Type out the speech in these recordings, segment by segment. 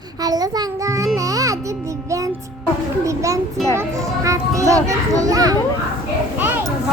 Hello साଙ୍ଗमाने आज दिव्यांश हाथी ଥିଲା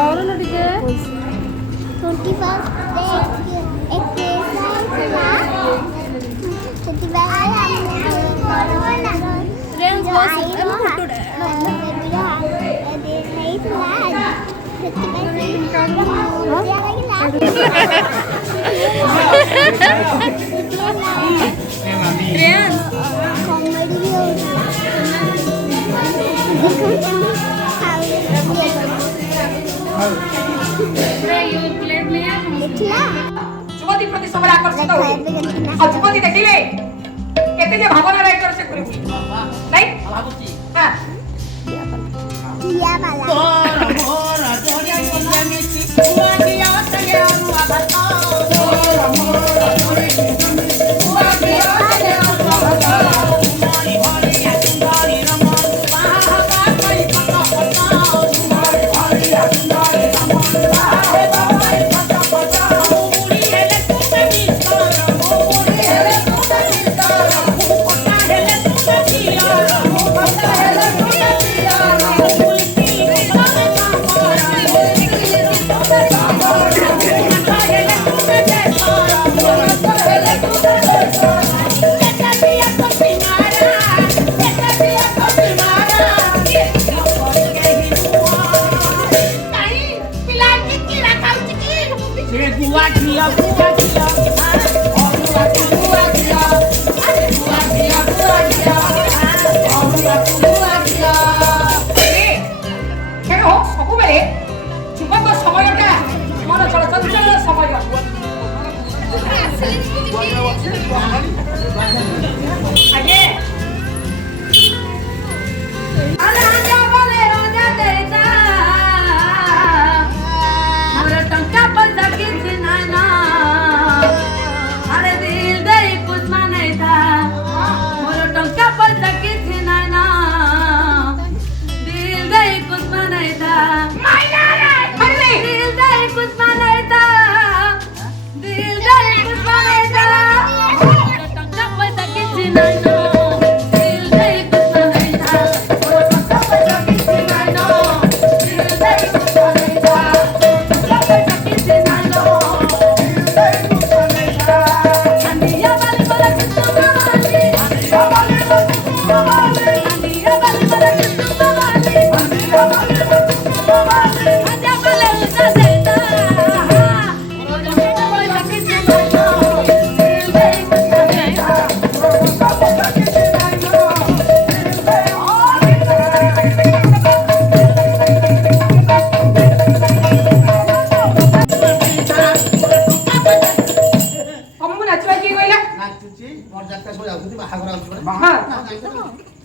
और न टिके 21 एक ଥିଲା ସେଥିପାଇଁ रेंज ଯୁବତୀ ପ୍ରତି ସବୁବେଳେ ଆକର୍ଷିତ ହୁଏ ଆଉ ଯୁବତୀ ଦେଖିଲେ କେତେ ଯେ ଭାବନା ରାଇ କରି ସେ କରିବୁ ନାଇଁ ଭାବୁଛି ହଁ କିଆ ବାଲା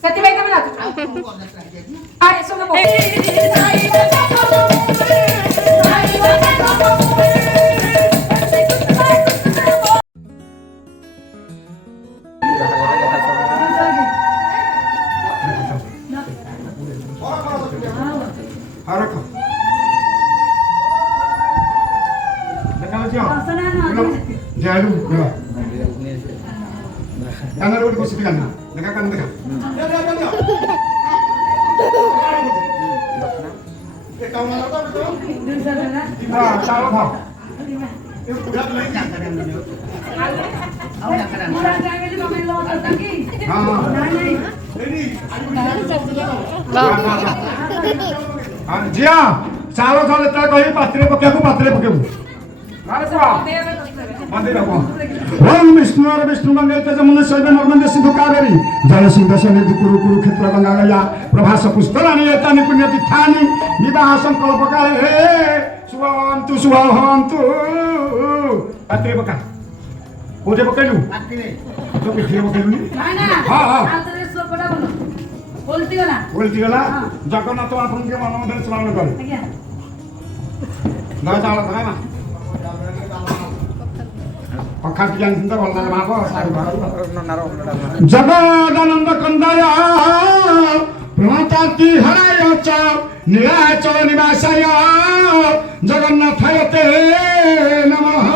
ସେଥିପାଇଁ ତମେ ନାଚୁଛ ଆରେ जिया चाल चाल कही पात्रे पकेबू ओम विष्णु विष्णु मंदिर तेजमुनि शैव नर्मदे सिंधु कावेरी जल सिंधु सन्निधि कुरु कुरुक्षेत्र गंगा गया प्रभास पुष्कराणि एतानि पुण्य तीर्थानि विवाह संकल्प काले सुवन्तु सुवन्तु पात्रे पका कोठे पकेलु तो पिठिए पकेलु हां हां बोलती गला जगन्नाथ आपन के मन मधे स्मरण करे आज्ञा ना चाल था ना पखा ज्ञान चिंता भल भाव जगदानंद कंदाय प्रणताति हराय च नीलाचल निवासाय जगन्नाथाय ते नमः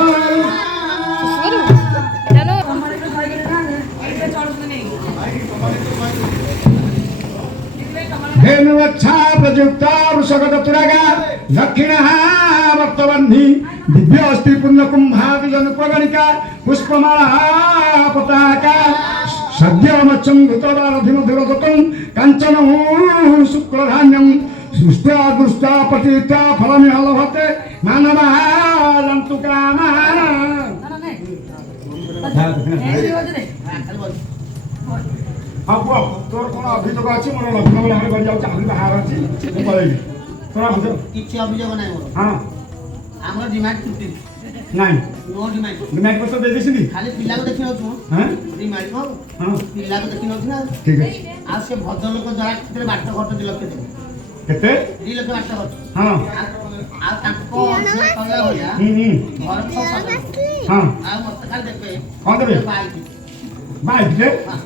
धेनुवच्छा प्रयुक्ता वृषगतुरागा दक्षिणः वर्तवह्नि दिव्य अस्ति पुण्य कुम्भादि जनुपगणिका पुष्पमाला पताका सद्यमच्छं घृतवारधिमधुरदतं काञ्चनं शुक्लधान्यं सुष्टा दुष्टा पतिता फलमिह लभते मानवः जन्तु हाँ पुआ तोर कोन अभियोग अछि मोर लग्न बेला हम गरि जाउ चाकरी बाहर अछि मु पळेबी तोरा बुझ किछि अभियोग नै मोर हां हमर डिमांड 50 नहीं नो डिमांड डिमांड को तो दे देसिनी खाली पिला को देखि नछु हां डिमांड को हां पिला को देखि नछु ना ठीक है आ से भद्र लोक द्वारा केते बाट खर्च 2 लाख दे केते 2 लाख बाट खर्च हां आ ताको से कहला होया घर को हां आ मत खाली देखबे कोन देबे बाइक दे हां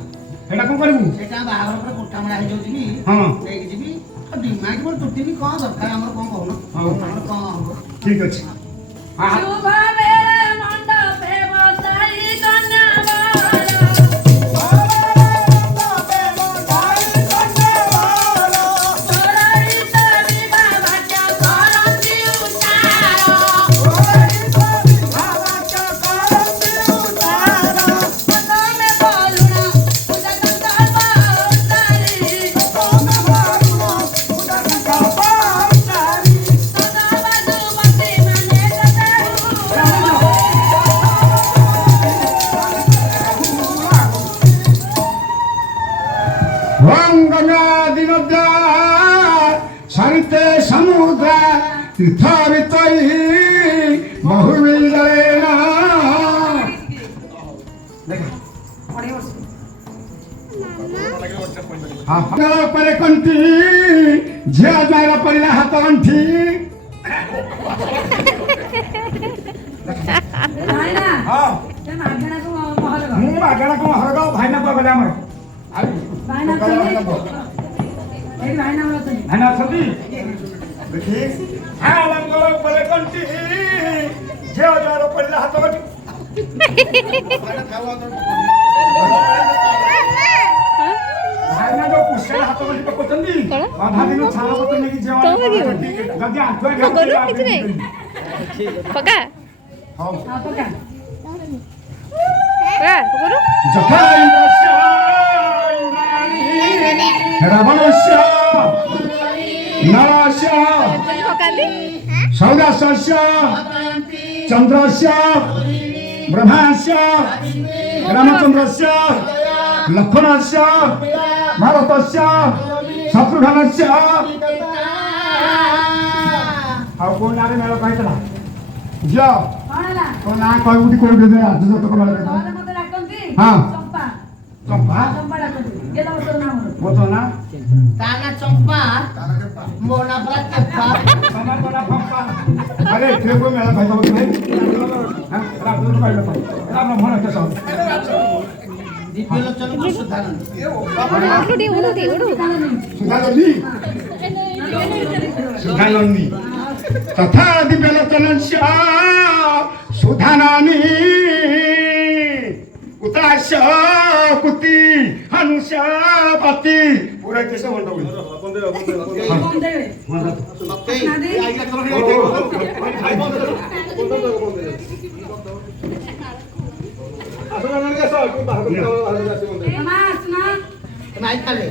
एटा कोन करबू सेटा बाहर पर कोठा मरा हे जोजिबी हां नेक जिबी आ डिमांड पर टुटिबी कोन दरकार हमर कोन कहनो हां हमर कोन हबो ठीक अछि हां शुभ मेरे मंडपे बसाई गंगा सरिते समुद्र तीर्थावितई बहुविजयना पर कंठी झिया जायरा पड़िला हाथ अंठी भाईना हां ते मागणा को महल मु बागड़ा को हरगा भाईना को गला हमर भाईना वाला तो भाईना छथि देखि हां लंगो पर कंठी झिया जायरा पड़िला हाथ अंठी भाईना जो पुष्कर हाथ अंठी पकोचंदी आधा दिन छाला पते नेकी जेवा गद्दी आठवा पका हां हां पका करू जथा इंद्रस्य रावणस्य नरस्य पकाली सौदास्य चंद्रस्य ब्रह्मास्य रामचंद्रस्य लक्ष्मणस्य भारतस्य शत्रुघ्नस्य ଆଉ କୋଉ ନାରେ ମେଳ କହିଥିଲା ଝିଅ କଣଲା ତୋ ନାଁ କହିବୁ କୋଉ ଦେ ଆଜି ତ ତୋ ମେଳ କହିଥିଲା ଘରେ ମତେ ଡାକନ୍ତି ହଁ। ଚମ୍ପା ଚମ୍ପା ଚମ୍ପା ଡାକନ୍ତି କେଲା ବର୍ଷ ନାମ ମୋ ତୋ ନା ताना चंपा मोना परा चंपा ତମର ତୋ ନା ଫମ୍ପା ଆରେ ଏଥିରେ କୋଉ ମେଳ କହିଦବ କି ଭାଇ ହଁ ରାତ ତ କହିଲ ତ ଏଟା ବ୍ରହ୍ମଣ କେଶ दिव्य लोचन को सुधारन उडू ସୁଧାଲନି ସୁଧାଲନି तथा दिव्यलोचनस्य सुधानानि उतास्य कुति हंस पति पूरा कैसे मंडप ବନ୍ଦେ मते मास ना नाइ खाले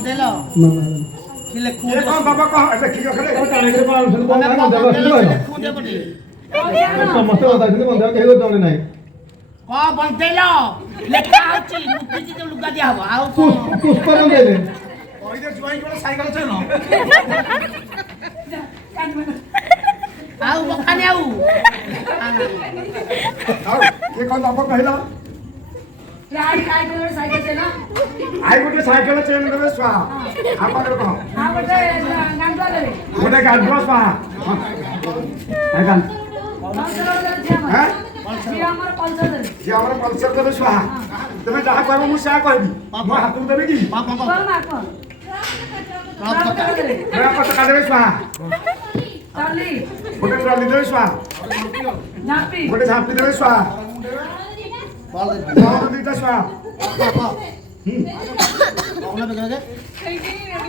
देलो किले खून ये कौन बाबा कहाँ देखी क्या करे ସମସ୍ତେ ବତାଇଛନ୍ତି ବନ୍ଧା କେହି ଗୋଟେ ଜଣେ ନାହିଁ କ ବନ୍ଦେଲ ଲେଖା ଅଛି ମୁକ୍ତି ତ ଲୁଗା ଦିଆ ହବ ଆଉ ପୁଷ୍ପ ବନ୍ଦେଇଲେ କହିଦେ ଜୁଆଇ କୋଳ ସାଇକେଲ ଚେନ ଆଉ ବଖାନି ଆଉ ये कौन बाबा कहला गाड़ी काय करे साइकिल चला आई गोटे साइकेल चेन देबे स्वा आपन को हां बटे गांडवा देबे गोटे गाडवा स्वा आई गान हैं ये हमर पल्सर देबे जे हमर पल्सर देबे स्वा तमे जहा कहबो मु सा कहबी मो हाथ देबे की कोन मार कोन ବେଳା ପତାକା ଦେବେ ସ୍ୱାହା ଚାଲି ଗୋଟେ ଟ୍ରଲି ଦେବେ ସ୍ୱାହା ଝାମ୍ପି ଗୋଟେ ଝାମ୍ପି ଦେବେ ସ୍ୱାହା ବଳ ଦିଟା ସ୍ୱାହା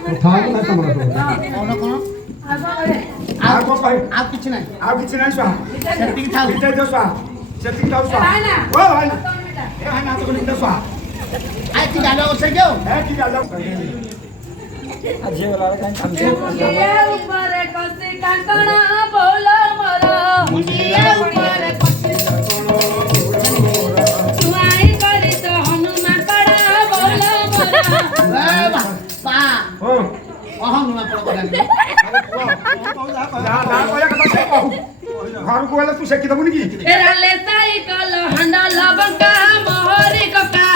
କଥା ହବ ନା ତମର ଆଉ କଣ କହିବି ଆଉ କିଛି ନାହିଁ ଆଉ କିଛି ନାହିଁ ସ୍ୱାହା ସେତିକି ଥାଉ ଦିଟା ଦିଅ ସ୍ୱାହା ସେତିକି ଥାଉ ସ୍ୱାହା ଭାଇନା। ଓ ଭାଇ ଏ ଭାଇ ନା ତ ଦିଟା ସ୍ୱାହା ଆଉ ତୁ ଗାଡି ବସେଇ ଯାଉ ଏ କି ଗାଲ କିଏ ଉପରେ କଷି କାଙ୍କଣ ବୋଲ ମୋର ଛୁଆଇ କରି ତ ହନୁମାଙ୍କଡ଼ ବୋଲ ମୋର ଓ ଅହଙ୍ଗୁଣା ପଡ କଲାନି ଯାହା କହିବା କଥା ସେ କହୁ ଘରକୁ ଗଲେ ତୁ ସେକି ଦେବୁନି କି ଏରାଲେ ସାଇକଲ ହାଣ୍ଡଲ ବଙ୍କା ମୋହରି କକା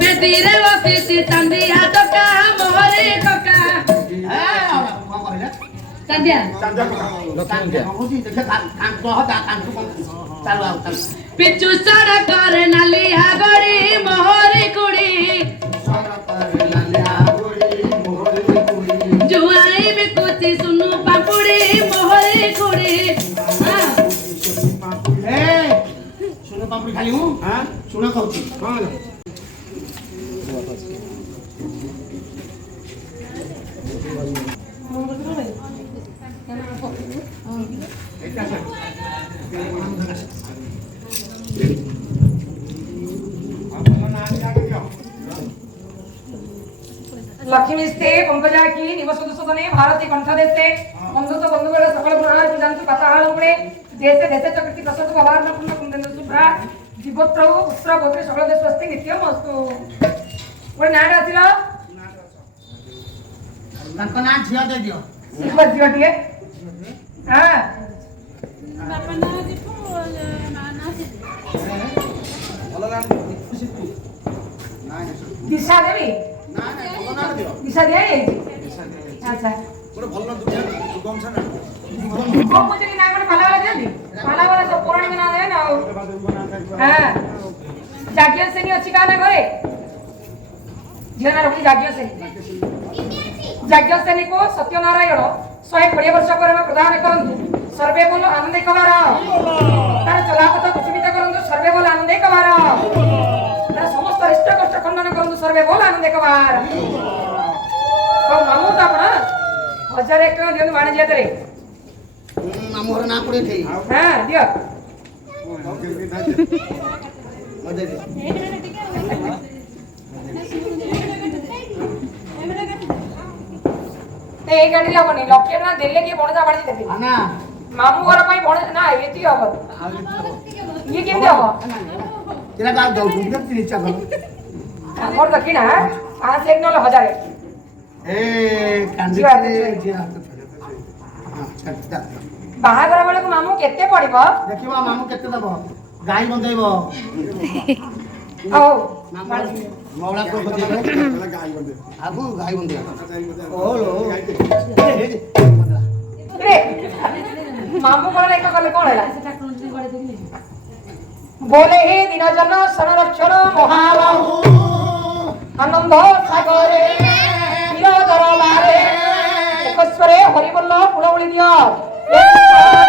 ବେଦିରେ ବସିଛି ଚାନ୍ଦିଆ ଟକା ମୋହରି କକା ଚାନ୍ଦିଆ ପିଚୁ ସଡ଼କରେ ନାଲିଆ ଗଡ଼ି ମୋହରି କୁଡ଼ି ଜୁଆଇ ବିକୁଛି ସୁନୁ ପାମ୍ପୁଡ଼ି ମୋହରି କୁଡ଼ି ଶୁଣ ପାମ୍ପୁଡ଼ି ଖାଲି ମୁଁ ଶୁଣ କହୁଛି लक्ष्मी स्ते पंकजा की निवस दुसोदने भारती कंठदेशे बंधुत्व बंधुगळ सकल गुणार पिदांतु कथाहाळुकडे देशे देशे चक्रती प्रसन्न पवार पूर्ण कुंदेंद्र सुभ्रा जीवोत्तरौ उत्तर गोत्रे सकल देश स्वस्ति नित्यम अस्तु कोण नाड आसिलो ତାଙ୍କ ନାଁ ଝିଅ ଦେଇଦିଅ शिवत जीवटिए हां दिशा देवी दिशा दिया अच्छा को मुझे ना कोन भला वाला देबी भला वाला सब पुराणी ना देबे ना हां जागिया सेनी अछि का ना घरे जेना रखी जागिया सेनी जागिया सेनी को सत्यनारायण 120 वर्ष पर प्रदान करंतु सर्वे बोलो आनंद कवार तार चलापथ कुसुमित करंतु सर्वे बोलो आनंद कवार तार समस्त इष्ट कष्ट खंडन करंतु सर्वे बोलो आनंद कवार तो मामू तो आपण 1001 टका दियो वाणिज्य करे ମାମୁଁର ନାଁ ପଡେ ଏଠି हां दियो ते एक गाडी लावणी लक्ष्य ना देले की बणजा बाणी देते ନା मामू घर पई बण ना एती हबो ये केमते हबो तिला गाव जाऊ तुझ्या तिच्या घरी हमर दक्षिणा 5 एक नल 1000 ए कांदी जिया, रे जिया। जिया हां छटा बाहाघर बेले मामू केते पड़िबो ଦେଖିବ ମାମୁଁ କେତେ ଦବ ଗାଈ ବନ୍ଧେଇବ औ ମଉଳା କୋ ବନ୍ଧେଇବ ଆବୁ ଗାଈ ବନ୍ଧେଇବ ଓଲୋ रे मामू कोन एक कले कोन हैला बोले हे दिनजन संरक्षण महाबाहु आनंद सागरे निरदर लारे एकस्वरे हरिबल्ल पुळवळी दियो हाँ